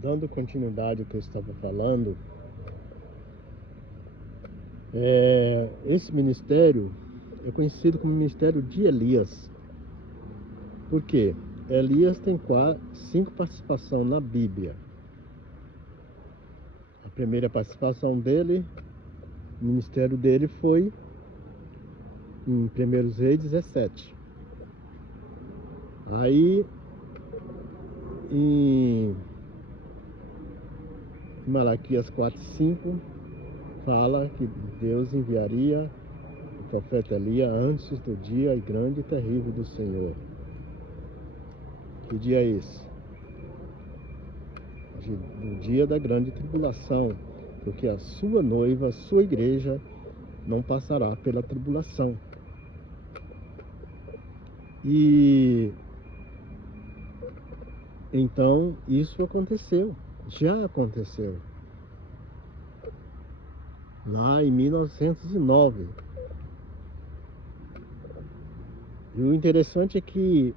Dando continuidade ao que eu estava falando, esse ministério é conhecido como ministério de Elias. Por quê? Elias tem 5 participações na Bíblia. A primeira participação dele, o ministério dele foi em 1 Reis 17. Aí, em Malaquias 4:5, fala que Deus enviaria o profeta Elias antes do dia grande e terrível do Senhor. Que dia é esse? O dia da grande tribulação, porque a sua noiva, a sua igreja, não passará pela tribulação. E então isso aconteceu, já aconteceu. Lá em 1909. E o interessante é que,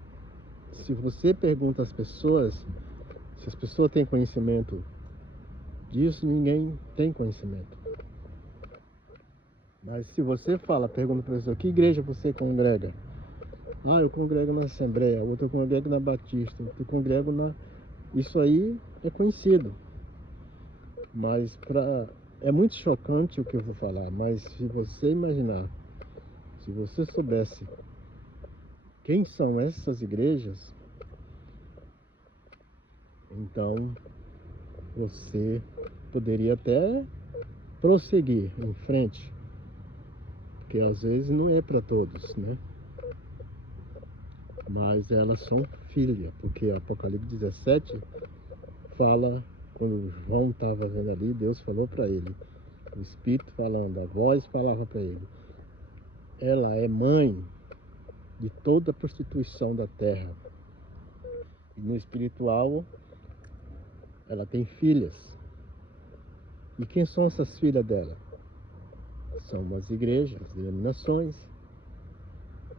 se você pergunta às pessoas, se as pessoas têm conhecimento disso, ninguém tem conhecimento. Mas se você pergunta para a pessoa, que igreja você congrega? Ah, eu congrego na Assembleia, outro eu congrego na Batista, outro eu congrego na... Isso aí é conhecido. Mas é muito chocante o que eu vou falar, mas se você imaginar, se você soubesse quem são essas igrejas, então você poderia até prosseguir em frente, porque às vezes não é para todos, né? Mas elas são filhas, porque Apocalipse 17 fala, quando João estava vendo ali, Deus falou para ele, o Espírito falando, a voz falava para ele, ela é mãe de toda a prostituição da terra. E no espiritual, ela tem filhas. E quem são essas filhas dela? São as igrejas, as denominações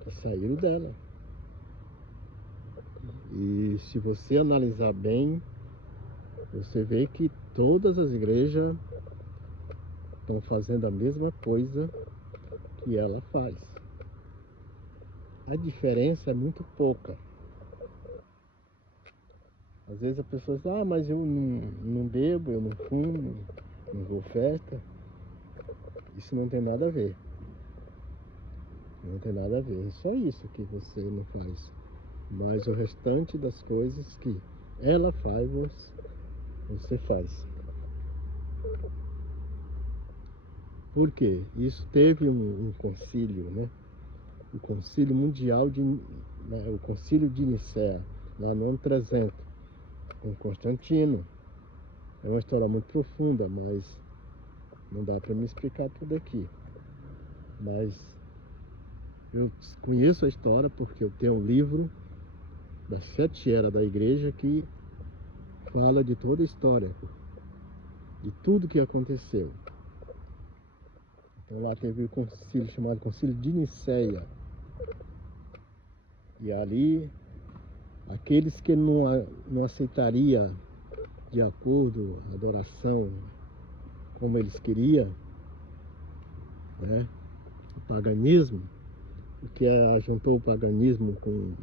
que saíram dela. E se você analisar bem, você vê que todas as igrejas estão fazendo a mesma coisa que ela faz. A diferença é muito pouca. Às vezes a pessoa diz, ah, mas eu não bebo, eu não fumo, não vou festa. Isso não tem nada a ver. Não tem nada a ver. É só isso que você não faz. Mas o restante das coisas que ela faz, você faz. Por quê? Isso teve um concílio, né? O concílio mundial, o concílio de Nicéia, lá no ano 300, com Constantino. É uma história muito profunda, mas não dá para me explicar tudo aqui. Mas eu conheço a história porque eu tenho um livro das 7 eras da igreja que fala de toda a história, de tudo que aconteceu. Então lá teve o concílio chamado Concílio de Nicéia. E ali, aqueles que não aceitariam de acordo a adoração como eles queriam, né? O paganismo, que juntou o paganismo com o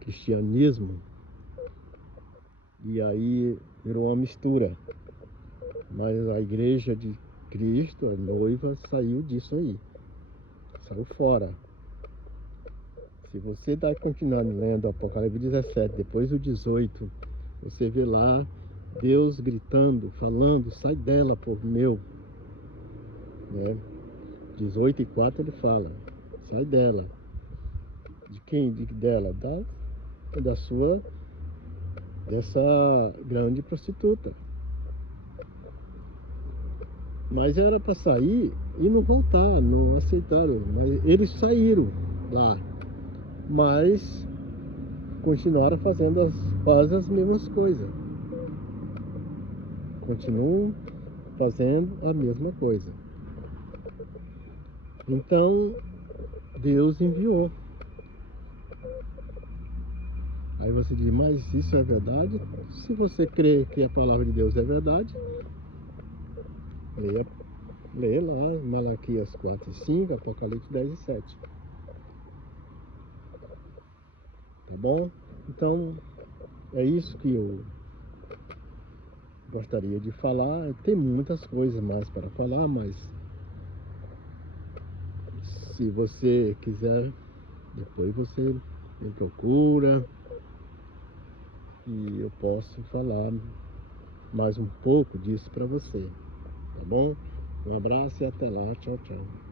cristianismo, e aí virou uma mistura. Mas a igreja de Cristo, a noiva, saiu disso aí, saiu fora. Se você está continuando lendo Apocalipse 17, depois do 18, você vê lá Deus gritando, falando, sai dela, povo meu, né? 18:4 ele fala, sai dela. De quem? Dela? Dessa grande prostituta. Mas era para sair e não voltar, não aceitaram. Mas eles saíram lá, mas continuaram fazendo quase as mesmas coisas. Continuam fazendo a mesma coisa. Então, Deus enviou. Aí você diz, mas isso é verdade? Se você crê que a palavra de Deus é verdade, leia, leia lá Malaquias 4 e 5, Apocalipse 10 e 7. Tá bom? Então, é isso que eu gostaria de falar. Tem muitas coisas mais para falar, mas se você quiser, depois você me procura e eu posso falar mais um pouco disso para você, tá bom? Um abraço e até lá, tchau, tchau.